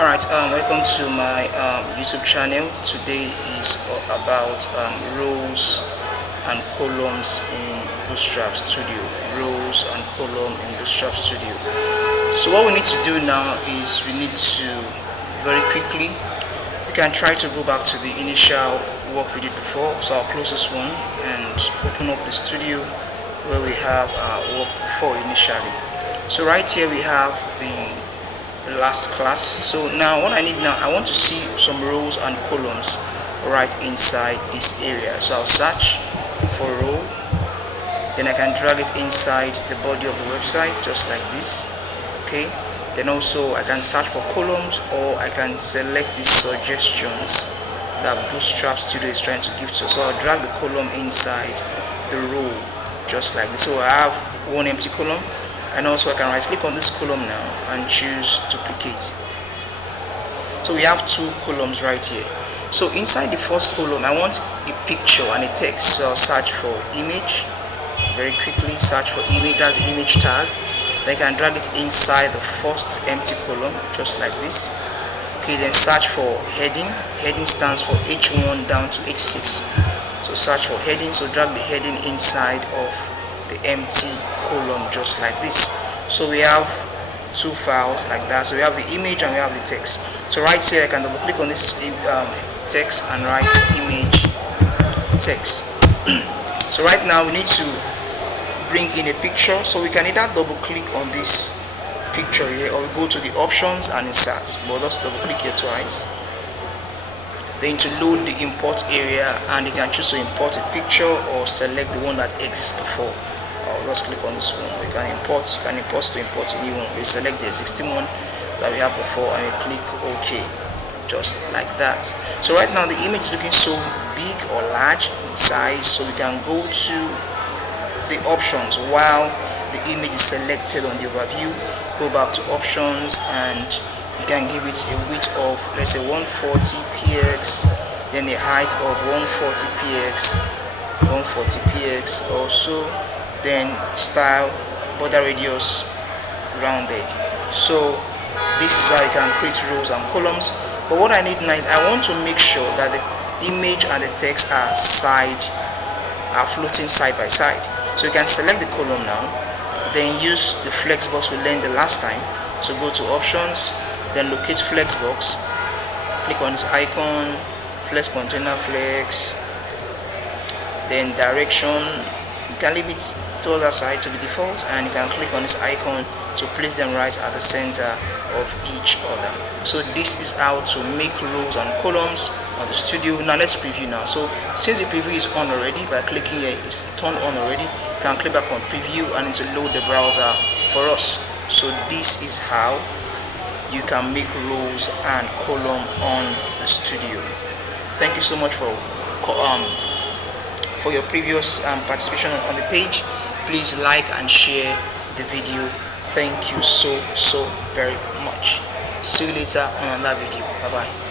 Alright, welcome to my YouTube channel. Today is about rows and columns in Bootstrap Studio. Rows and column in Bootstrap Studio. So what we need to do now is we need to very quickly, we can try to go back to the initial work we did before. So I'll close this one and open up the studio where we have our work before initially. So right here we have the last class. So now what I need now, I want to see some rows and columns right inside this area. So I'll search for row, then I can drag it inside the body of the website just like this. Okay, then also I can search for columns, or I can select the suggestions that Bootstrap Studio is trying to give to us. So I'll drag the column inside the row just like this. So I have one empty column, and also I can right click on this column now and choose duplicate. So we have two columns right here. So inside the first column I want a picture and a text. So I'll search for image, very quickly search for image, that's the image tag. Then I can drag it inside the first empty column just like this. Okay, then search for heading. Heading stands for H1 down to H6. So search for heading, so drag the heading inside of the empty column just like this. So we have two files like that. So we have the image and we have the text. So right here I can double click on this text and write image text. So right now we need to bring in a picture, so we can either double click on this picture here, or we go to the options and insert. But just double click here twice, then to load the import area, and you can choose to import a picture or select the one that exists before. I'll just click on this one. You can import to import a new one. We select the existing one that we have before and we click OK, just like that. So right now the image is looking so big or large in size, so we can go to the options while the image is selected on the overview. Go back to options and you can give it a width of, let's say, 140 px, then a height of 140 px, 140 px also, then style, border radius rounded. So this is how you can create rows and columns. But what I need now is I want to make sure that the image and the text are floating side by side. So you can select the column now, then use the flexbox we learned the last time. So go to options, then locate flexbox, click on this icon, flex container flex, then direction. You can leave it to the other side to be default, and you can click on this icon to place them right at the center of each other. So this is how to make rows and columns on the studio. Now let's preview now. So since the preview is on already, by clicking here it's turned on already, you can click back on preview and it will load the browser for us. So this is how you can make rows and column on the studio. Thank you so much for your previous participation on the page. Please like and share the video. Thank you so very much. See you later on another video. Bye bye.